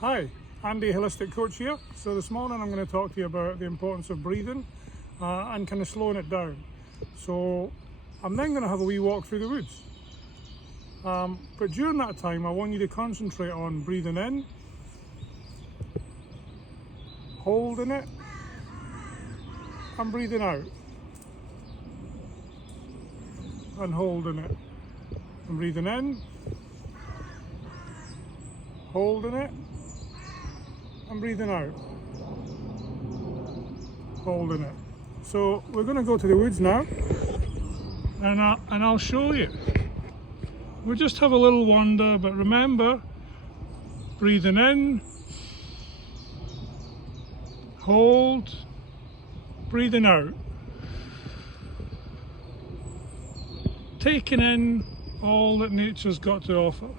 Hi, Andy, Holistic Coach here. So this morning I'm going to talk to you about the importance of breathing and kind of slowing it down. So I'm then going to have a wee walk through the woods. But during that time I want you to concentrate on breathing in, holding it, and breathing out. And holding it. And breathing in, holding it, and breathing out, holding it. So we're going to go to the woods now, and I'll show you. We'll just have a little wander, but remember, breathing in, hold, breathing out, taking in all that nature's got to offer.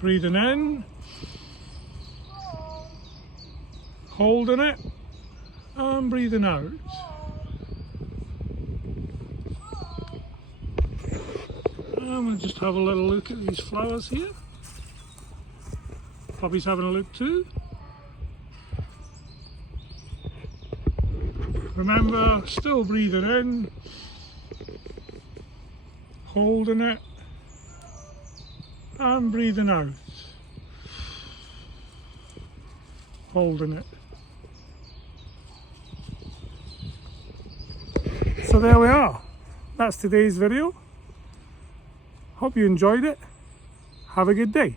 Breathing in, holding it, and breathing out. And we'll just have a little look at these flowers here. Poppy's having a look too. Remember, still breathing in, holding it, and breathing out. Holding it. So there we are. That's today's video. Hope you enjoyed it. Have a good day.